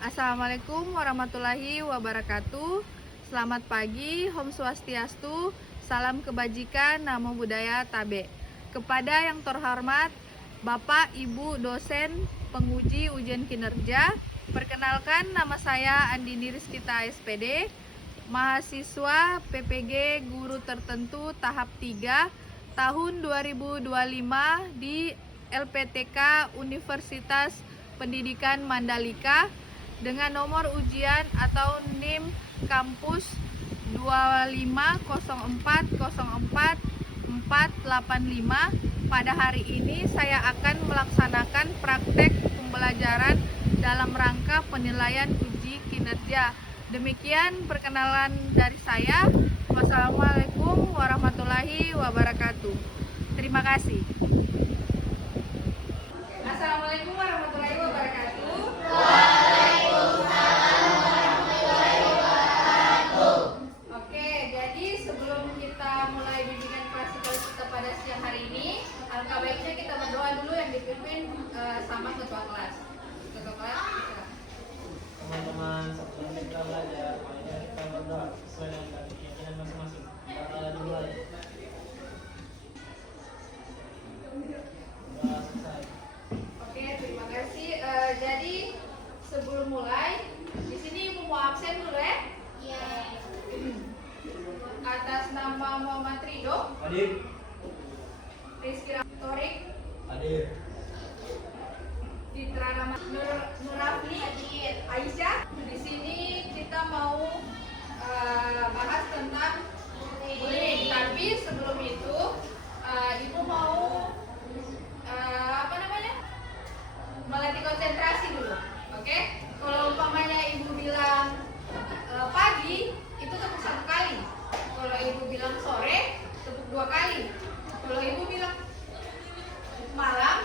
Assalamualaikum warahmatullahi wabarakatuh. Selamat pagi, Om Swastiastu, salam kebajikan, namo buddhaya, tabe. Kepada yang terhormat Bapak, Ibu, dosen, penguji ujian kinerja, perkenalkan nama saya Andini Rizkita SPD, mahasiswa PPG Guru Tertentu tahap 3 tahun 2025 di LPTK Universitas Pendidikan Mandalika dengan nomor ujian atau NIM kampus 250404485. Pada hari ini saya akan melaksanakan praktek pembelajaran dalam rangka penilaian uji kinerja. Demikian perkenalan dari saya. Wassalamualaikum warahmatullahi wabarakatuh. Terima kasih. Assalamualaikum warahmatullahi wabarakatuh. Oke, jadi sebelum kita mulai bimbingan klasikal kita pada siang hari ini, alangkah baiknya kita berdoa dulu yang dipimpin sama ketua kelas. Ketua kelas, silakan. Teman-teman, sebelum kita belajar, marilah kita berdoa sesuai dengan keyakinan masing-masing. Kita dimulai. Doa selesai. Oke, terima kasih. Jadi sebelum mulai, di sini Ibu mau absen dulu ya? Iya. Atas nama Muhammad Ridho, Hadir. Rizky Torik, Hadir. Fitra Rahma, Nurafni, Aisyah. Di sini kita mau bahas tentang bullying. Tapi sebelum itu, Ibu mau melatih konsentrasi dulu. Oke? Kalau umpamanya Ibu bilang pagi, itu tepuk 1 kali. Kalau Ibu bilang sore, tepuk 2 kali. Kalau Ibu bilang malam,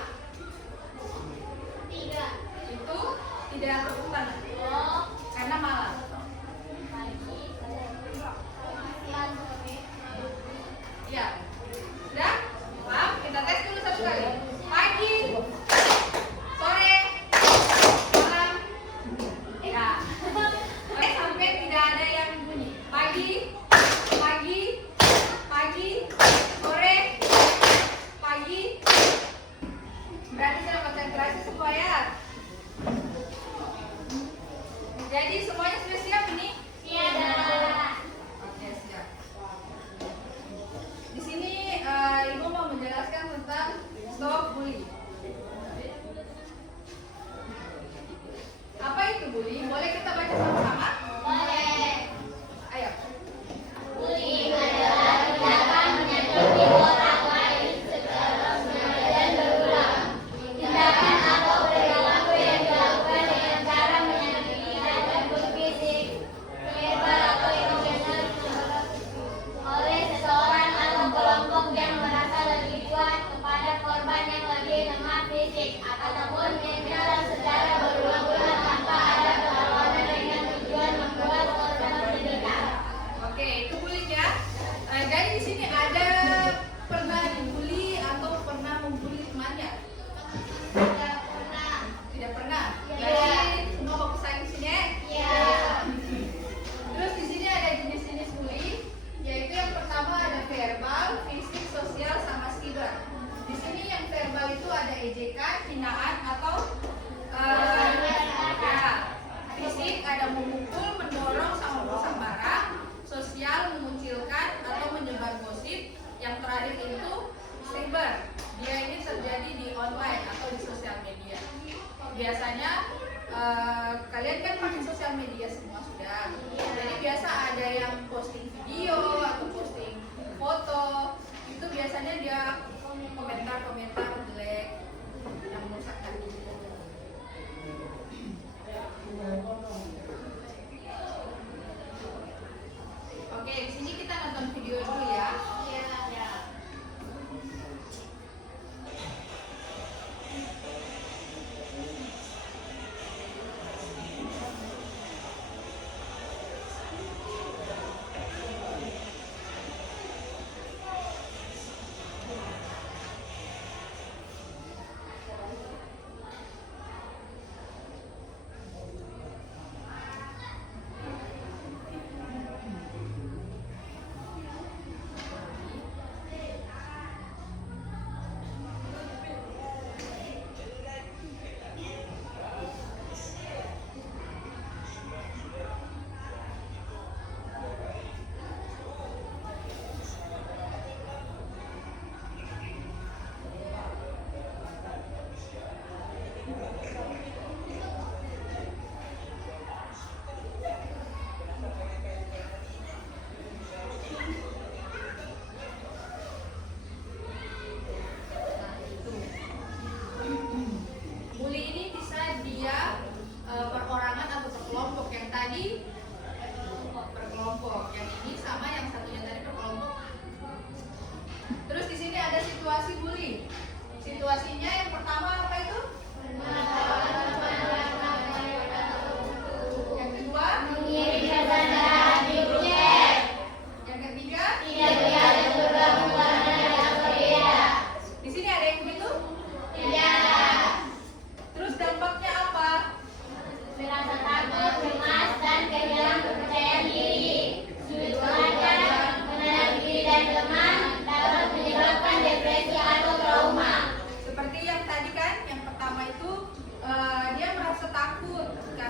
3. Itu tidak tepuk tangan. Karena malam. Ya. Sudah? Paham? Kita tes dulu 1 kali. Pagi, sore, malam. Ya. Oke, sampai tidak ada yang bunyi. Pagi, pagi, pagi, sore, pagi. Berarti sudah konsentrasi semua ya. Jadi semuanya sudah siap ini? Siap. Oke, siap. Di sini Ibu mau menjelaskan tentang stop bully. Apa itu bully? Boleh kita baca sama-sama? Boleh. Ayo. Bullying adalah tindakan menyakiti orang lain secara sengaja dan berulang. Tindakan atau perilaku yang dilakukan dengan cara menyakiti ataupun fisik, verbal atau emosional oleh seseorang atau kelompok yang merasa lebih kuat kepada korban yang lebih lemah fisik ataupun mental secara berulang-ulang tanpa ada perlawanan dengan tujuan membuat korban menderita. Oke, itu bullying ya. Jadi di sini ada pernah dibully atau pernah membuli temannya? Tidak pernah. Tidak pernah. Iya. Jadi semua fokus saya di sini. Iya. Terus di sini ada jenis-jenis bully, yaitu yang pertama ada verbal, fisik, sosial, sama siber. Di sini yang verbal itu ada ejekan, hinaan atau ya. Fisik ada memukul, mendorong, sama merusak barang. Sosial mengucilkan atau menyebar gosip. Yang terakhir itu cyber. Dia ini terjadi di online atau di sosial media. Biasanya kalian kan pakai sosial media semua sudah. Jadi biasa ada yang posting video atau posting foto. Itu biasanya dia komentar-komentar jelek yang merusak hati. Oke, di sini kita nonton video dulu ya.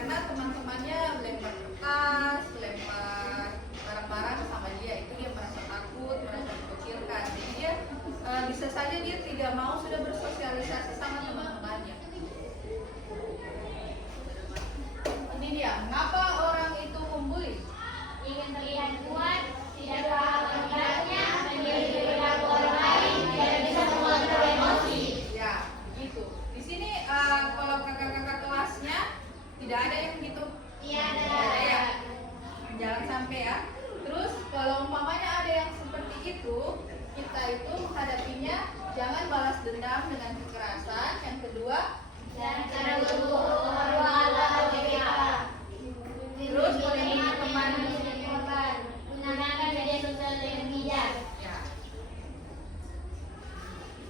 karena teman-temannya lempar kertas, lempar barang-barang sama dia, itu dia merasa takut, merasa dikucilkan. Jadi dia bisa saja dia tidak mau sudah bersosialisasi sama teman-temannya. Ini dia, mengapa orang itu membuli? Ingin terlihat kuat, tidak paham akibatnya, menjadi perilaku orang lain, tidak bisa mengontrol emosi. Ya, gitu. Di sini kalau kakak-kakak kelasnya tidak ada yang gitu. Tiada. Tidak ada ya. Jangan sampai ya. Terus kalau umpamanya ada yang seperti itu, kita itu menghadapinya jangan balas dendam dengan kekerasan. Yang kedua, Dan cara berguru Allah terus melindungi teman. korban, menggunakan media sosial dengan bijak. Ya.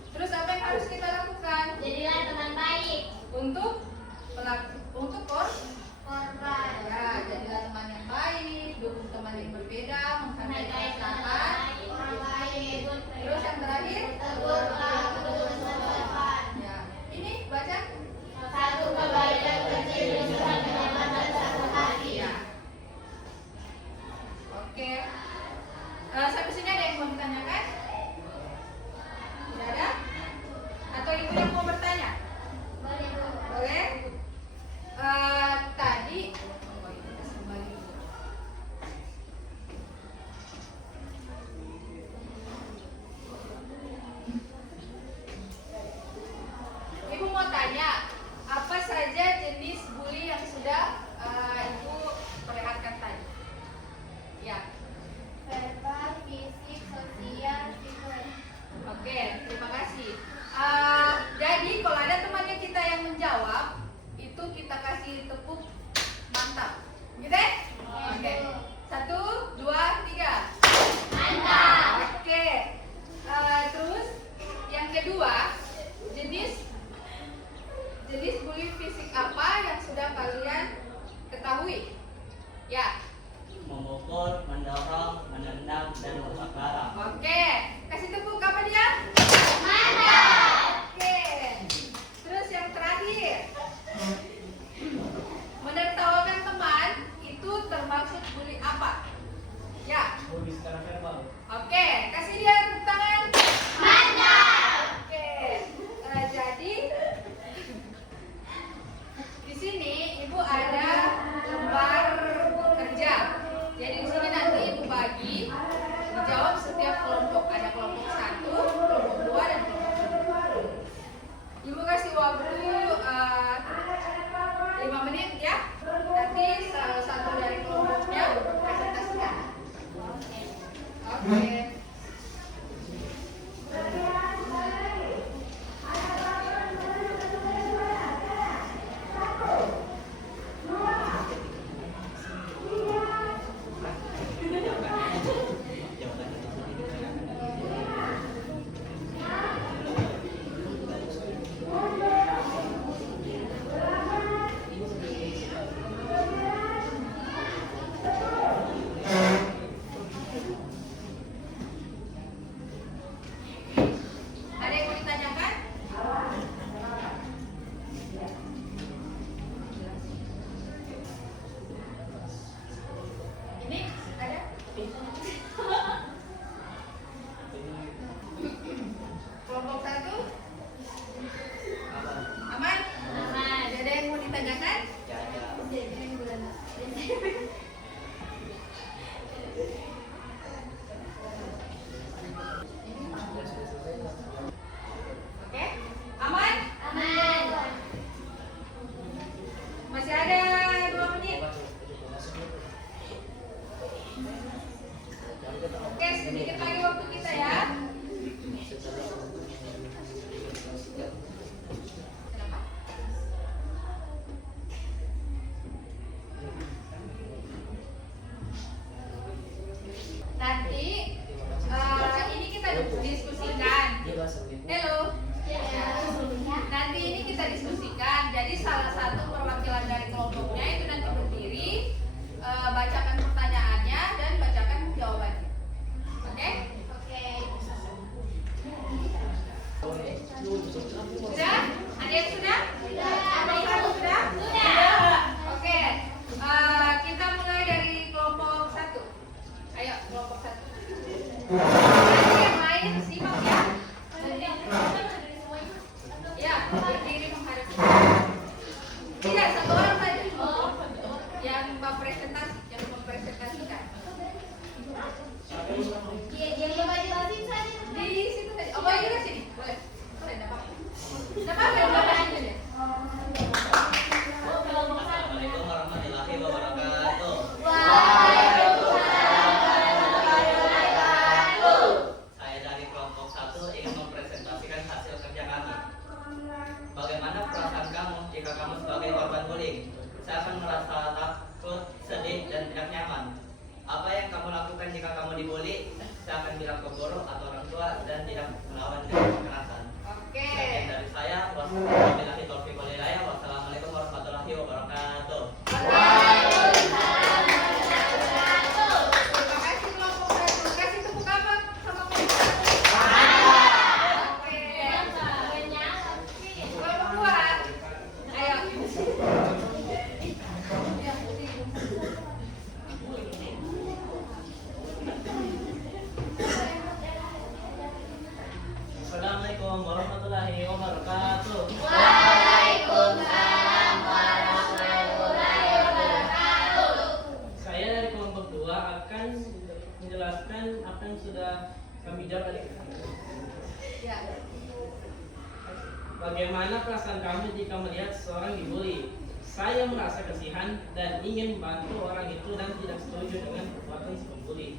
Terus apa yang harus kita lakukan Jadilah teman baik. untuk Korban. ya, jadilah teman yang baik, dukung teman yang berbeda, menghargai Menghargai perasaan. orang lain. Terus yang terakhir, Tegur pelaku kesalahan. ya, ini baca. Satu kebaikan kecil bisa menyelamatkan satu hati. Ya. Oke. Sampai sini ada yang mau ditanyakan? Tidak ada? Atau ibu yang mau bertanya? Boleh, Bu. Boleh? Tadi kasih kembali dulu. Ibu mau tanya, apa saja jenis bully yang sudah ibu perlihatkan tadi? Ya. Verbal, fisik, sosial, psikologi. Oke, terima kasih. Jadi kalau ada temannya kita yang menjawab, itu kita kasih tepuk mantap. Gitu ya? Oke. 1, 2, 3. Mantap. Oke. Terus yang kedua, jenis bully fisik apa yang sudah kalian ketahui? Ya. Memukul, mendorong, menendang, dan merusak barang. Oke. Kasih tepuk apa dia? Mantap. Oke. Terus yang terakhir, menertawakan teman itu termasuk bully apa? Ya. Bully secara verbal. Oke, kasih dia tepuk tangan. Mantap. Oke. Jadi di sini ibu ada lembar kerja. Jadi di sini nanti ibu bagi dijawab setiap kelompok. Ada kelompok 1, kelompok 2, dan kelompok 3. Ibu kasih waktu 5 menit ya. Nanti salah satu dari kelompoknya presentasikan. Oke. Ada yang mau ditanyakan? Ini ada? Kelompok 1? Aman? Aman. Ada yang mau ditanyakan? Oke? Aman? Aman. Masih ada 2 menit. Oke, sedikit lagi waktu kita ya. Kenapa? Nanti ini kita diskusikan. Hello. Nanti ini kita diskusikan. Jadi salah satu perwakilan dari kelompok Dia coba jelasin saja. Di situ saja. Oh, boleh juga sini. Boleh. Boleh, enggak apa-apa. Enggak apa-apa, enggak apa-apa aja deh. Assalamualaikum warahmatullahi wabarakatuh. Waalaikumsalam warahmatullahi wabarakatuh. Saya dari kelompok 1 ingin mempresentasikan hasil kerja kami. Bagaimana perasaan kamu jika kamu sebagai korban bullying? Saya akan merasa takut, sedih, dan tidak nyaman. Apa yang kamu lakukan jika kamu dibully? Saya akan bilang ke guru atau orang tua dan tidak melawan dengan kekerasan. Oke. Sekian dari saya. Wassalamualaikum warahmatullahi wabarakatuh. Waalaikumsalam warahmatullahi wabarakatuh. Terima kasih kelompok 1. Kasih tepuk apa sama kelompok 1? Oke. Kelompok 2. Ayo. Ya, Assalamualaikum warahmatullahi wabarakatuh. Waalaikumsalam warahmatullahi wabarakatuh. Saya dari kelompok 2 akan menjelaskan apa yang sudah kami jawab tadi. Ya. Bagaimana perasaan kamu jika melihat seseorang dibully? Saya merasa kasihan dan ingin membantu orang itu dan tidak setuju dengan perbuatan si pembuli.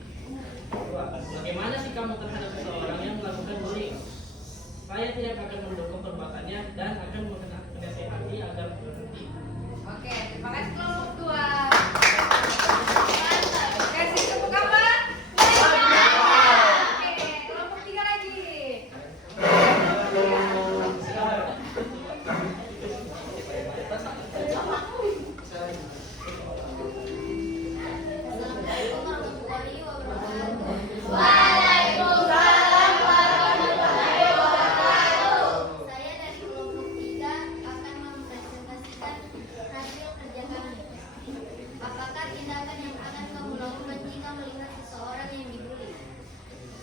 Bagaimana sih kamu terhadap seseorang yang melakukan bullying? Saya tidak akan mendukung perbuatannya dan akan menasihati agar berhenti. Oke, terima kasih kelompok 2. Kasih tepuk apa? Oke, kelompok 3 lagi. Assalamualaikum warahmatullahi wabarakatuh. Waalaikumsalam warahmatullahi wabarakatuh. Saya dari kelompok 3 akan mempresentasikan hasil kerja kami. Apakah tindakan yang akan kamu lakukan jika melihat seseorang yang dibully?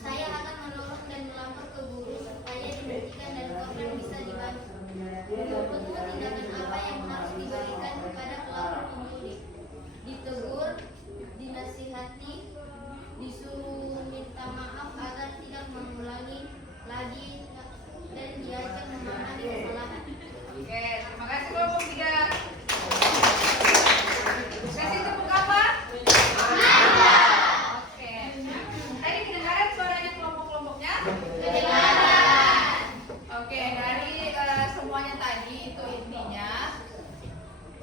Saya akan menolong dan melapor ke guru supaya dihentikan dan korban bisa dibantu. Menurutmu tindakan apa yang harus diberikan kepada pelaku pembuli? Ditegur, dinasihati, disuruh minta maaf agar tidak mengulangi lagi, dan diajak memahami kesalahan. Oke, terima kasih kelompok 3. Kasih tepuk apa? Oke. Tadi kedengaran suaranya kelompok-kelompoknya? Oke, dari semuanya tadi itu intinya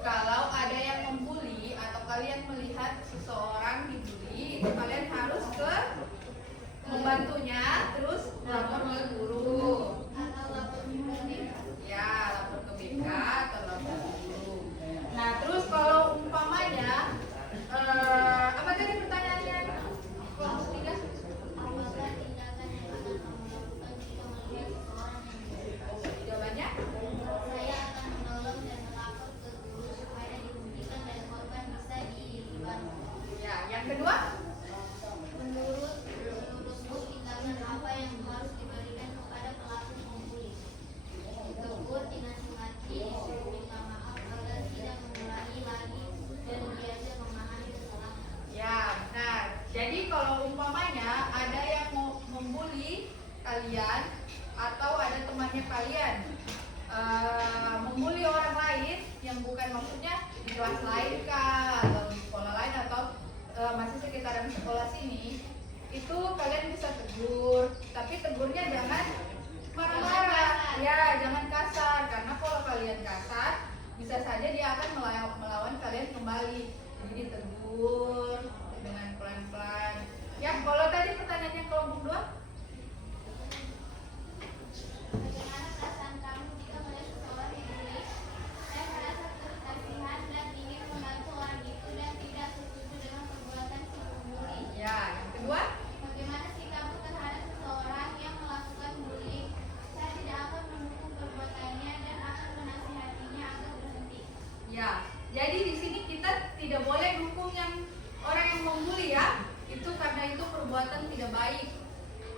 kalau ada yang membuli atau kalian melihat seseorang dibully, itu kalian harus ke membantunya, terus lapor ke guru. Atau lapor ke BK. Ya, lapor ke BK atau lapor ke guru. Nah, terus kalau umpamanya apa tadi pertanyaannya? Kelompok 3? Apakah tindakan yang akan kamu lakukan jika melihat seseorang yang dibully? Jawabannya? Saya akan menolong dan melapor ke guru supaya dihentikan dan korban bisa dibantu. Ya, yang kedua? Menurutmu tindakan apa yang harus diberikan kepada pelaku pembuli? Ditegur, dinasihati, disuruh minta maaf agar tidak mengulangi lagi, dan diajak memahami kesalahan. Ya, benar. Jadi kalau umpamanya ada yang mau membuli kalian atau ada temannya kalian membuli orang lain yang bukan maksudnya di kelas lain kah atau di sekolah lain atau masih sekitaran sekolah sini, itu kalian bisa tegur, tapi tegurnya jangan marah-marah, ya jangan kasar, karena kalau kalian kasar bisa saja dia akan melawan kalian kembali. Jadi tegur dengan pelan-pelan. Ya, kalau tadi pertanyaannya kelompok 2? Bagaimana perasaan kamu jika melihat seseorang yang dibully? Saya merasa kasihan dan ingin membantu orang itu dan tidak setuju dengan perbuatan si pembuli. Ya, yang kedua? Bagaimana sikapmu terhadap seseorang yang melakukan bullying? Saya tidak akan mendukung perbuatannya dan akan menasihatinya agar berhenti. Ya, jadi di sini kita tidak boleh dukung yang orang yang membuli ya. Itu karena itu perbuatan tidak baik.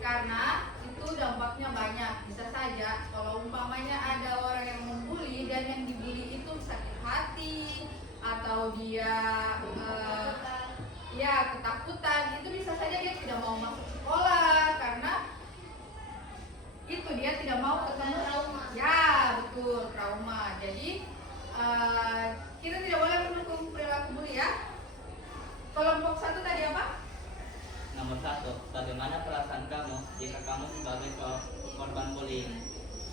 Karena itu dampaknya banyak. Bisa saja kalau umpamanya ada orang yang membuli dan yang dibuli itu sakit hati atau dia ya ketakutan, itu bisa saja dia tidak mau masuk sekolah karena itu dia tidak mau ketemu Trauma. ya betul, trauma. Jadi kita tidak boleh mendukung perilaku bully ya. Kelompok 1 tadi apa? Nomor 1, bagaimana perasaan kamu jika kamu sebagai korban bullying?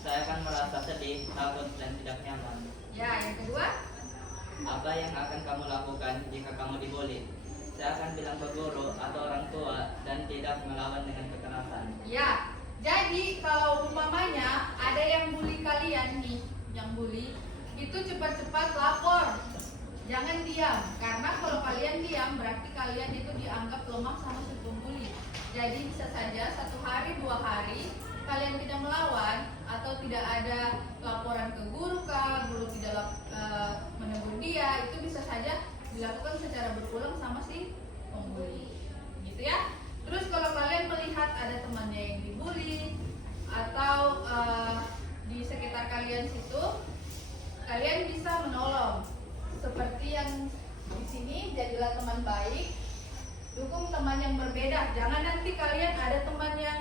Saya akan merasa sedih, takut, dan tidak nyaman. Ya, yang kedua? Apa yang akan kamu lakukan jika kamu dibully? Saya akan bilang ke guru atau orang tua dan tidak melawan dengan kekerasan. Ya, jadi kalau umpamanya ada yang bully kalian nih, yang bully, itu cepat-cepat lapor. Jangan diam, karena kalau kalian diam berarti kalian itu dianggap lemah sama si pembuli. Jadi bisa saja 1 hari 2 hari kalian tidak melawan atau tidak ada laporan ke guru kah, guru tidak menegur dia, itu bisa saja dilakukan secara berulang sama si pembuli, gitu ya. Terus kalau kalian melihat ada temannya yang dibully atau di sekitar kalian situ, kalian bisa menolong. Seperti yang di sini, jadilah teman baik, dukung teman yang berbeda. Jangan nanti kalian ada teman yang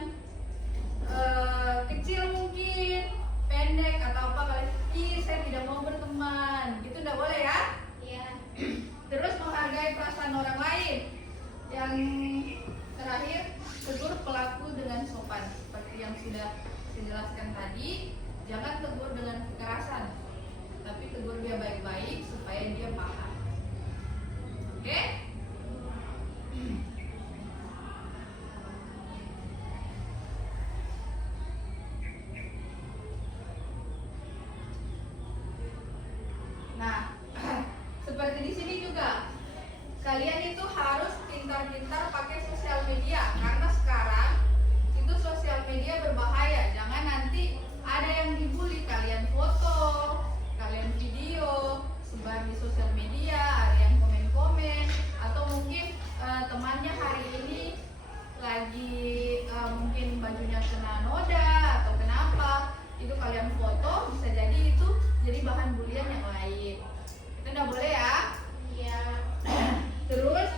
kecil mungkin, pendek atau apa, kalian saya tidak mau berteman, gitu nggak boleh ya. Iya. Terus menghargai perasaan orang lain. Yang terakhir, tegur pelaku dengan sopan. Seperti yang sudah saya jelaskan tadi, jangan tegur dengan kekerasan, tapi tegur dia baik-baik supaya dia paham. Oke? Nah, seperti di sini juga, kalian itu harus pintar-pintar pakai sosial media, karena sekarang itu sosial media berbahaya. Jangan nanti ada yang dibully, kalian foto, kalian video, sebar di sosial media, ada yang komen-komen, atau mungkin temannya hari ini lagi mungkin bajunya kena noda atau kenapa, itu kalian foto, bisa jadi itu jadi bahan bulian yang lain. Itu nggak boleh ya. Iya. Terus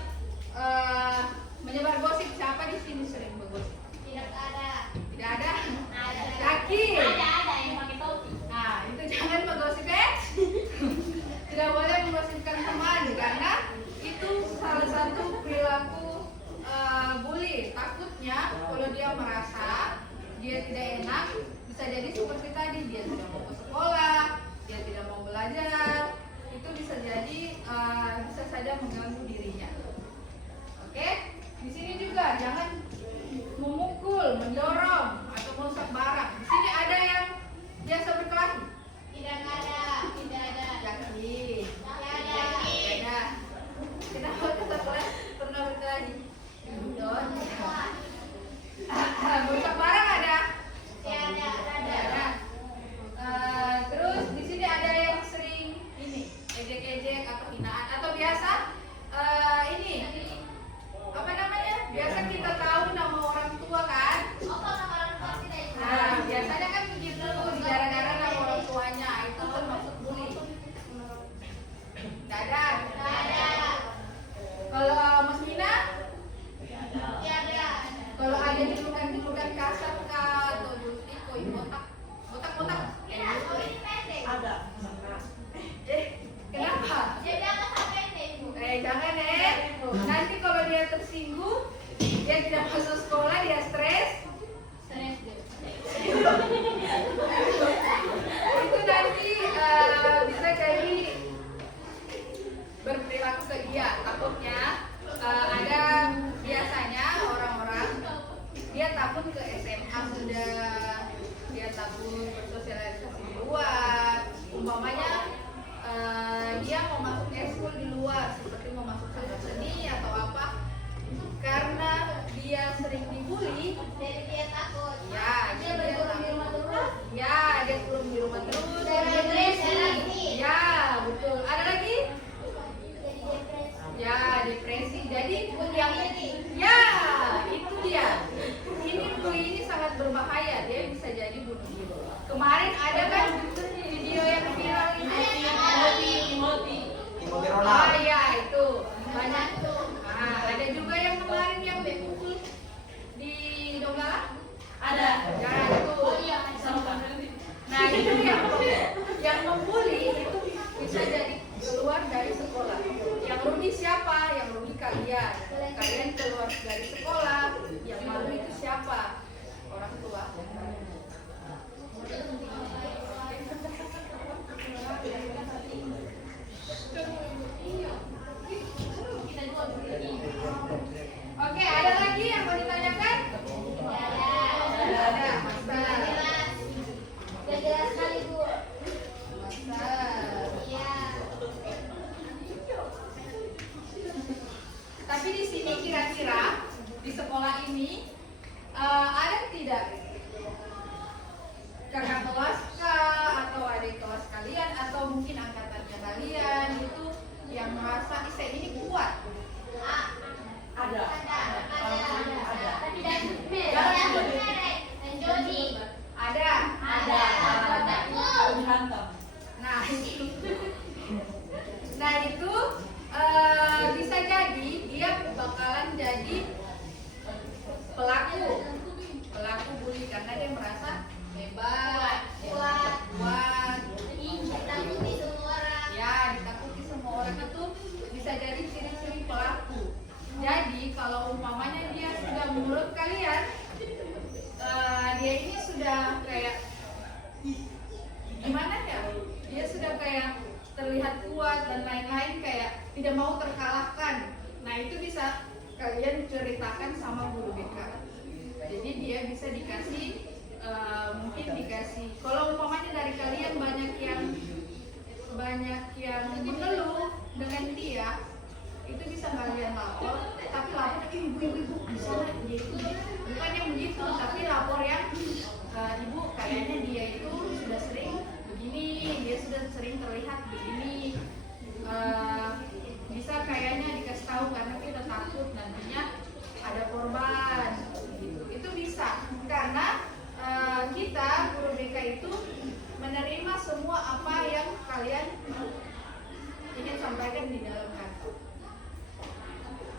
menyebar gosip, siapa di sini sering bergosip? Tidak ada. Tidak ada? Ada. Yakin? Ada yang pakai topi. Nah, itu jangan menggosip ya. Tidak boleh menggosipkan teman, karena itu salah satu perilaku bully. Takutnya kalau dia merasa dia tidak enak, bisa jadi seperti tadi, dia tidak mau ke sekolah, dia tidak mau belajar, itu bisa jadi bisa saja mengganggu dirinya. Oke, di sini juga jangan memukul, mendorong, atau merusak barang. Di sini ada yang biasa berkelahi. Tidak ada. Tidak ada. Yakin? Yakin. Ada. Kenapa kata kelas pernah berkelahi? Don. Merusak barang ada? Tidak ada. Ada. Terus di sini ada yang sering ini ejek-ejek atau hinaan atau biasa ini apa namanya? Biasa kita tahu nama orang tua kan? Oh, kalau orang tua tidak itu. Nah, biasanya kan begitu, gara-gara nama orang tuanya, itu termasuk bully. Nggak ada. Tidak ada. Kalau Mas Mina, Tidak ada. kalau ada julukan-julukan kasar kah atau jultiko, botak, kayak gitu. Oh, ini pendek. Ada. Kenapa? Dia bilang masa pendek, Bu. Jangan nanti kalau dia tersinggung, dia tidak masuk sekolah, dia stres, Stres, Bu. itu nanti bisa jadi berperilaku ke dia. Takutnya ada biasanya orang-orang dia takut ke SMA sudah, dia takut bersosialisasi di luar, umpamanya dia mau masuk eskul di luar, seperti mau masuk seni seni atau apa, karena dia sering dibully, Jadi dia takut. ya Dia dia berkurang di takut. rumah terus. Ya, dia kurung di rumah terus. Jadi dia depresi. Ya, betul. Ada lagi? Jadi depresi. Ya, depresi. Jadi Bunuh yang diri. ya, itu dia. Ini bully ini sangat berbahaya. Dia bisa jadi bunuh diri. Kemarin ada kan video yang viral ini. Timothy Ah, Ronald. ya itu banyak. tuh. Ada bisa jadi dia bakalan jadi pelaku bully karena dia merasa hebat, kuat, Ditakuti semua orang. ya ditakuti semua orang. Itu bisa jadi ciri-ciri pelaku. Jadi kalau umpamanya dia sudah, menurut kalian dia ini sudah kayak gimana ya, dia sudah kayak terlihat kuat dan lain-lain, kayak tidak mau terkalahkan, nah itu bisa kalian ceritakan sama guru BK. Jadi dia bisa dikasih mungkin dikasih, kalau umpamanya dari kalian banyak yang mengeluh dengan dia, itu bisa kalian lapor. Tapi lapor ibu bisa dia itu bukan yang begitu, tapi lapor yang ibu kayaknya dia itu sudah sering begini, dia sudah sering terlihat begini, bisa kayaknya dikasih tahu karena kita takut nantinya ada korban gitu. Itu bisa karena kita guru BK itu menerima semua apa yang kalian ingin sampaikan di dalam kantor.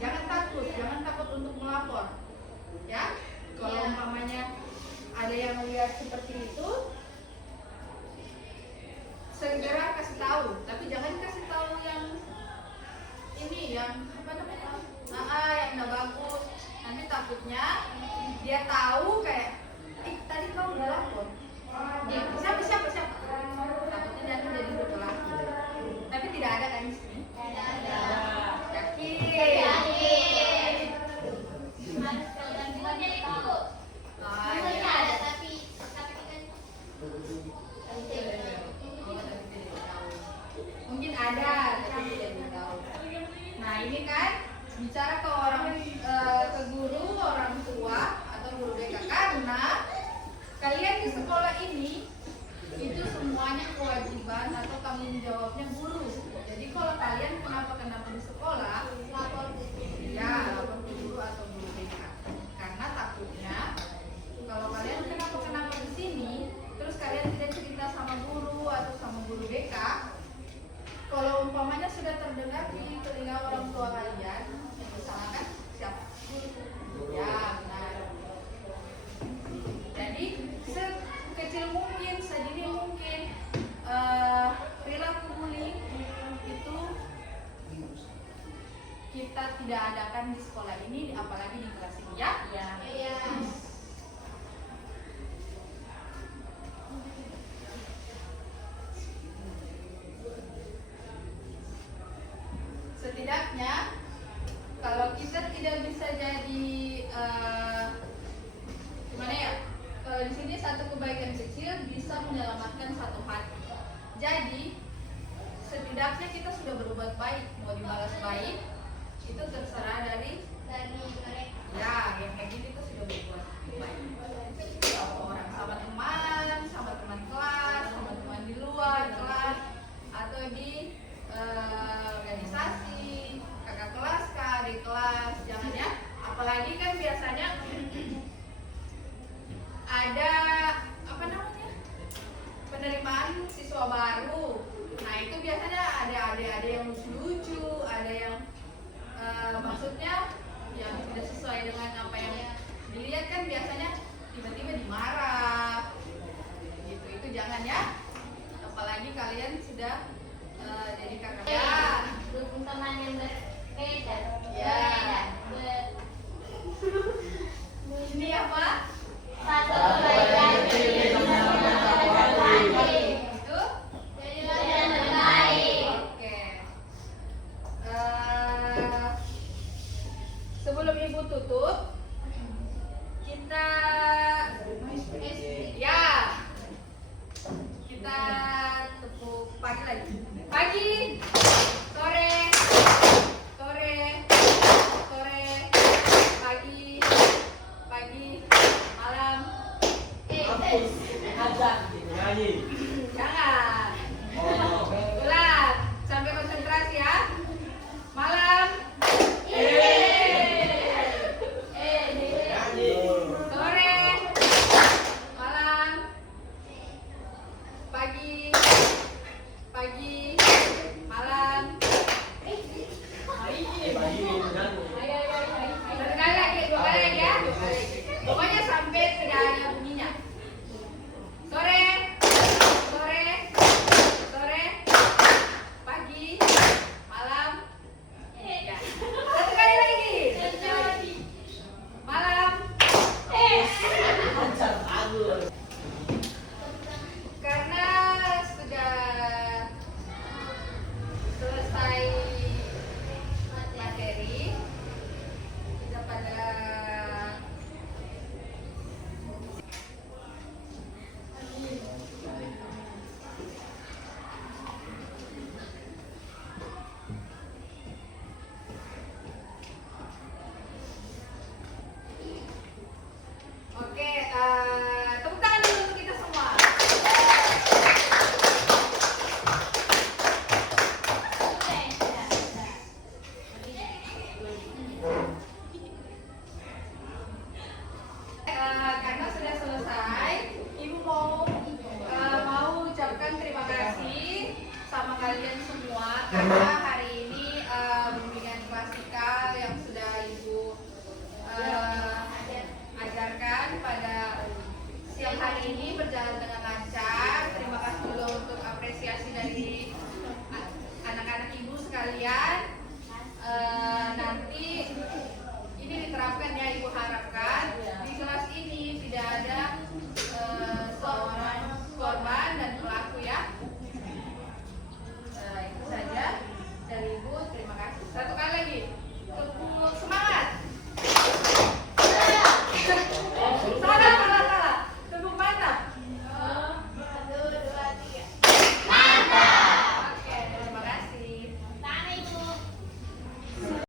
Jangan takut untuk melapor, ya. Kalau umpamanya ada yang lihat seperti itu, segera kasih tahu. Tapi jangan kasih tahu yang ini, yang apa namanya, yang nggak bagus. Nanti takutnya dia tahu kayak, tadi kau udah lapor. Siapa? Takutnya nanti jadi berpelaku. Tapi tidak ada kan di sini? Yakin? Semuanya ada tapi kan Mungkin ada, tapi tidak tahu. Nah ini kan bicara ke orang, ke guru, orang tua atau guru BK, karena kalian di sekolah ini itu semuanya kewajiban atau tanggung jawabnya guru. Jadi kalau kalian kenapa di sekolah, lapor ke guru atau guru BK. Karena takutnya kalau kalian kenapa di sini, terus kalian tidak cerita sama guru atau sama guru BK, kalau umpamanya sudah terdengar di telinga orang tua kalian, misalkan siapa? Ya, benar. Jadi sekecil mungkin, sedini mungkin perilaku bullying itu kita tidak adakan di sekolah ini, apalagi di kelas ini, ya? Iya. Setidaknya kalau kita tidak bisa jadi gimana ya, kalau di sini satu kebaikan kecil bisa menyelamatkan satu hati. Jadi setidaknya kita sudah berbuat baik, mau dibalas baik itu terserah dari Dari mereka. ya yang kayak gini, kita sudah berbuat baik.